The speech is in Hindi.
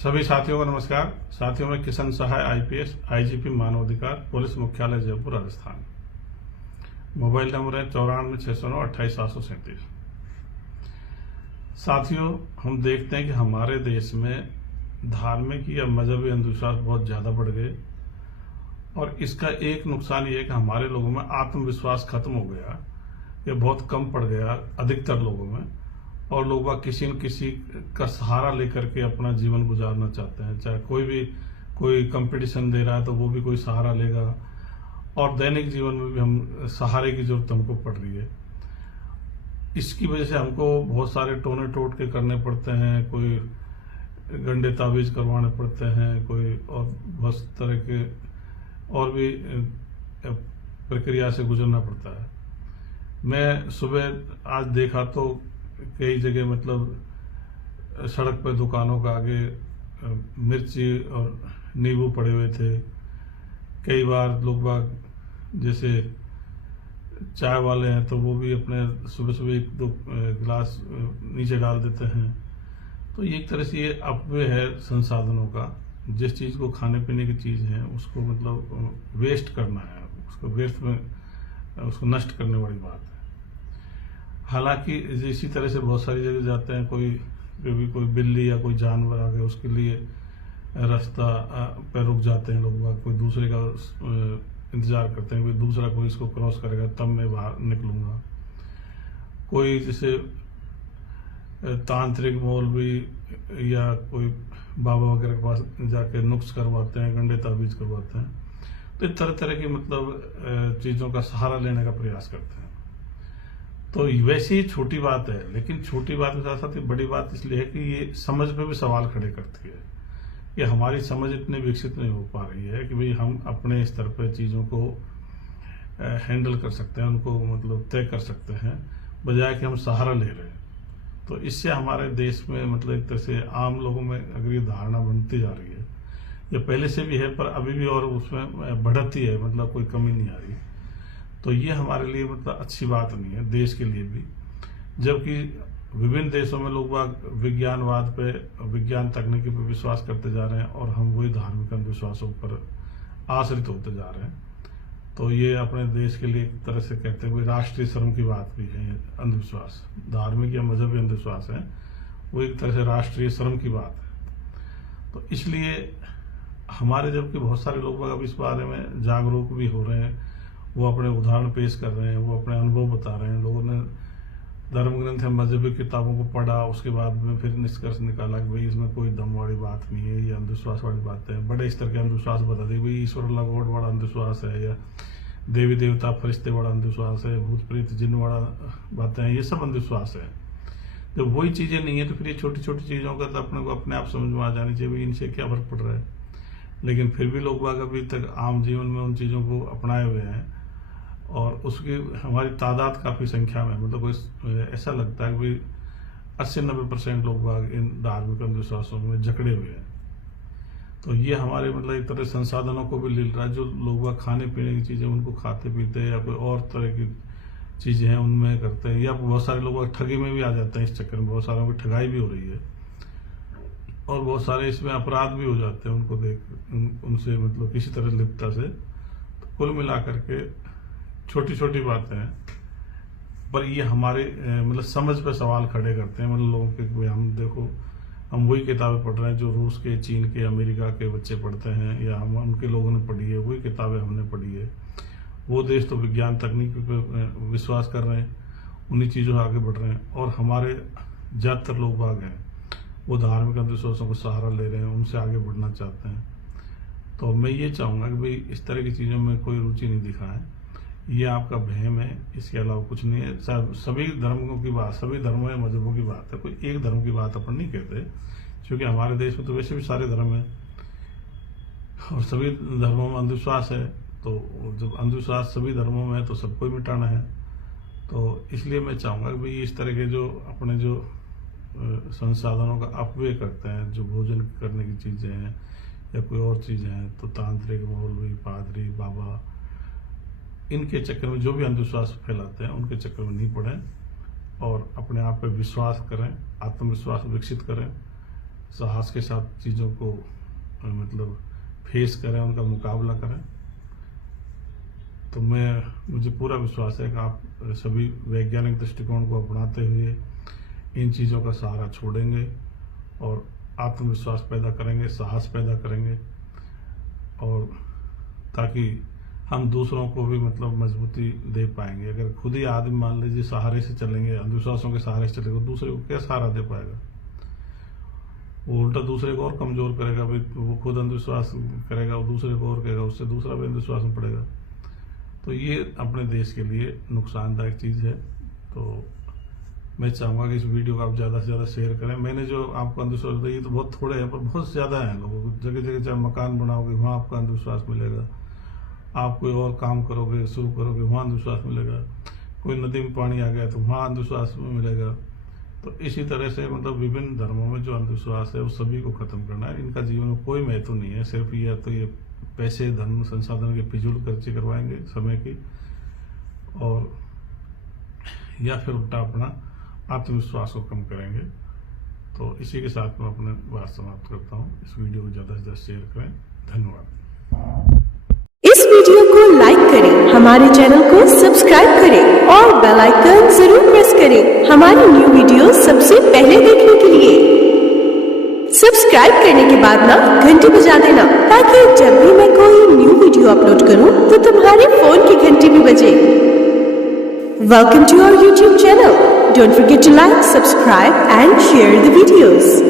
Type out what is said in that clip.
सभी साथियों को नमस्कार। साथियों में किशन सहाय आईपीएस आईजीपी मानवाधिकार पुलिस मुख्यालय जयपुर राजस्थान। मोबाइल नंबर है 94,609,28,737। साथियों, हम देखते हैं कि हमारे देश में धार्मिक या मजहबी अंधविश्वास बहुत ज्यादा बढ़ गए और इसका एक नुकसान ये है कि हमारे लोगों में आत्मविश्वास खत्म हो गया, ये बहुत कम पड़ गया अधिकतर लोगों में। और लोग किसी न किसी का सहारा लेकर के अपना जीवन गुजारना चाहते हैं। चाहे कोई कंपटीशन दे रहा है तो वो भी कोई सहारा लेगा, और दैनिक जीवन में भी हम सहारे की जरूरत हमको पड़ रही है। इसकी वजह से हमको बहुत सारे टोने टोटके करने पड़ते हैं, कोई गंडे ताबीज करवाने पड़ते हैं, कोई और बहुत तरह के और भी प्रक्रिया से गुजरना पड़ता है। मैं सुबह आज देखा तो कई जगह मतलब सड़क पर दुकानों का आगे मिर्ची और नींबू पड़े हुए थे। कई बार लोग बाग जैसे चाय वाले हैं तो वो भी अपने सुबह सुबह एक दो गिलास नीचे डाल देते हैं। तो ये एक तरह से ये अपव्यय है संसाधनों का। जिस चीज को खाने पीने की चीज है उसको मतलब वेस्ट करना है, उसको वेस्ट में उसको नष्ट करने वाली बात है। हालांकि इसी तरह से बहुत सारी जगह जाते हैं, कोई बिल्ली या कोई जानवर आ गया उसके लिए रास्ता पे रुक जाते हैं लोग, कोई दूसरे का इंतजार करते हैं, कोई इसको क्रॉस करेगा तब मैं बाहर निकलूंगा। कोई जैसे तांत्रिक मौलवी या कोई बाबा वगैरह के पास जाके नुक्स करवाते हैं, गंडे ताबीज करवाते हैं। तो तरह तरह की मतलब चीजों का सहारा लेने का प्रयास करते हैं। तो वैसे ही छोटी बात है, लेकिन छोटी बात के साथ साथ बड़ी बात इसलिए है कि ये समझ पे भी सवाल खड़े करती है कि हमारी समझ इतनी विकसित नहीं हो पा रही है कि भाई हम अपने स्तर पर चीजों को हैंडल कर सकते हैं, उनको मतलब तय कर सकते हैं, बजाय कि हम सहारा ले रहे हैं। तो इससे हमारे देश में मतलब एक तरह से आम लोगों में अगर ये धारणा बनती जा रही है, ये पहले से भी है पर अभी भी और उसमें बढ़ती है, मतलब कोई कमी नहीं आ रही। तो ये हमारे लिए मतलब अच्छी बात नहीं है देश के लिए भी। जबकि विभिन्न देशों में लोग विज्ञानवाद पे, विज्ञान तकनीकी पे विश्वास करते जा रहे हैं और हम वही धार्मिक अंधविश्वासों पर आश्रित होते जा रहे हैं। तो ये अपने देश के लिए एक तरह से कहते हैं राष्ट्रीय शर्म की बात भी है। अंधविश्वास धार्मिक या मजहबी अंधविश्वास है, वो एक तरह से राष्ट्रीय शर्म की बात है। तो इसलिए हमारे जबकि बहुत सारे लोग अब इस बारे में जागरूक भी हो रहे हैं, वो अपने उदाहरण पेश कर रहे हैं, वो अपने अनुभव बता रहे हैं। लोगों ने धर्म ग्रंथ या मजहबी किताबों को पढ़ा, उसके बाद में फिर निष्कर्ष निकाला कि भाई इसमें कोई दम वाली बात नहीं है, ये अंधविश्वास वाली बात है। बड़े स्तर के अंधविश्वास बता दिए, भाई ईश्वर अल्लाह गॉड बड़ा अंधविश्वास है, या देवी देवता फरिश्ते बड़ा अंधविश्वास है, भूत प्रेत जिन बड़ा बातें हैं, ये सब अंधविश्वास है। जब वही चीजें नहीं है तो फिर ये छोटी छोटी चीजों का तो अपने को अपने आप समझ में आ जानी चाहिए, भाई इनसे क्या फर्क पड़ रहा है। लेकिन फिर भी लोग अभी तक आम जीवन में उन चीजों को अपनाए हुए हैं और उसकी हमारी तादाद काफी संख्या में, मतलब ऐसा लगता है कि 80-90% लोग इन धार्मिक अंधविश्वासों में जकड़े हुए हैं। तो ये हमारे मतलब एक तरह संसाधनों को भी लील रहा है। जो लोग खाने पीने की चीजें उनको खाते पीते हैं या कोई और तरह की चीजें हैं उनमें करते हैं, या बहुत सारे लोग ठगी में भी आ जाते हैं। इस चक्कर में बहुत सारों की ठगाई भी हो रही है और बहुत सारे इसमें अपराध भी हो जाते हैं उनको देख उनसे मतलब किसी तरह लिप्तता से। तो कुल मिलाकर के छोटी छोटी बातें हैं पर ये हमारे मतलब समझ पे सवाल खड़े करते हैं। मतलब लोगों के हम देखो, हम वही किताबें पढ़ रहे हैं जो रूस के, चीन के, अमेरिका के बच्चे पढ़ते हैं, या हम उनके लोगों ने पढ़ी है, वही किताबें हमने पढ़ी है। वो देश तो विज्ञान तकनीक पे विश्वास कर रहे हैं, उन्हीं चीजों से आगे बढ़ रहे हैं। और हमारे ज्यादातर लोग बाग हैं वो धार्मिक अंधविश्वासों को सहारा ले रहे हैं, उनसे आगे बढ़ना चाहते हैं। तो मैं ये चाहूंगा कि भाई इस तरह की चीजों में कोई रुचि नहीं दिखाएं, ये आपका भ्रम है, इसके अलावा कुछ नहीं है। सभी धर्मों की बात, सभी धर्मों या मजहबों की बात है, कोई एक धर्म की बात अपन नहीं कहते, क्योंकि हमारे देश में तो वैसे भी सारे धर्म है और सभी धर्मों में अंधविश्वास है। तो जब अंधविश्वास सभी धर्मों में है तो सबको ही मिटाना है। तो इसलिए मैं चाहूंगा कि भाई इस तरह के जो अपने जो संसाधनों का अपव्यय करते हैं, जो भोजन करने की चीजें हैं या कोई और चीजें हैं, तो तांत्रिक, मौलवी, पादरी, बाबा, इनके चक्कर में जो भी अंधविश्वास फैलाते हैं उनके चक्कर में नहीं पड़े और अपने आप पे विश्वास करें, आत्मविश्वास विकसित करें साहस के साथ चीज़ों को मतलब फेस करें, उनका मुकाबला करें। तो मुझे पूरा विश्वास है कि आप सभी वैज्ञानिक दृष्टिकोण को अपनाते हुए इन चीज़ों का सहारा छोड़ेंगे और आत्मविश्वास पैदा करेंगे, साहस पैदा करेंगे, और ताकि हम दूसरों को भी मतलब मजबूती दे पाएंगे। अगर खुद ही आदमी मान लीजिए सहारे से चलेंगे, अंधविश्वासों के सहारे से चलेंगे, दूसरे को क्या सहारा दे पाएगा? वो उल्टा दूसरे को और कमजोर करेगा। भाई वो खुद अंधविश्वास करेगा, वो दूसरे को और कहेगा, उससे दूसरा भी अंधविश्वास में पड़ेगा। तो ये अपने देश के लिए नुकसानदायक चीज़ है। तो मैं चाहूँगा कि इस वीडियो को आप ज़्यादा से ज़्यादा शेयर करें। मैंने जो आपको अंधविश्वास बताया ये तो बहुत थोड़े हैं, पर बहुत ज़्यादा हैं लोगों को। जगह जगह चाहे मकान बनाओगे वहाँ आपका अंधविश्वास मिलेगा, आप कोई और काम करोगे शुरू करोगे वहाँ अंधविश्वास मिलेगा, कोई नदी में पानी आ गया तो वहाँ अंधविश्वास मिलेगा। तो इसी तरह से मतलब विभिन्न धर्मों में जो अंधविश्वास है वो सभी को खत्म करना है। इनका जीवन में कोई महत्व नहीं है। सिर्फ ये तो ये पैसे धन संसाधन के फिजूल खर्ची करवाएंगे समय की, और या फिर उल्टा अपना आत्मविश्वास को कम करेंगे। तो इसी के साथ मैं अपने बात समाप्त करता हूँ। इस वीडियो को ज़्यादा से ज़्यादा शेयर करें। धन्यवाद। इस वीडियो को लाइक करें, हमारे चैनल को सब्सक्राइब करें और बेल आइकन जरूर प्रेस करें हमारी न्यू वीडियो सबसे पहले देखने के लिए। सब्सक्राइब करने के बाद ना घंटी बजा देना, ताकि जब भी मैं कोई न्यू वीडियो अपलोड करूं तो तुम्हारे फोन की घंटी भी बजे। Welcome to our YouTube channel. Don't forget to like, subscribe and share the videos.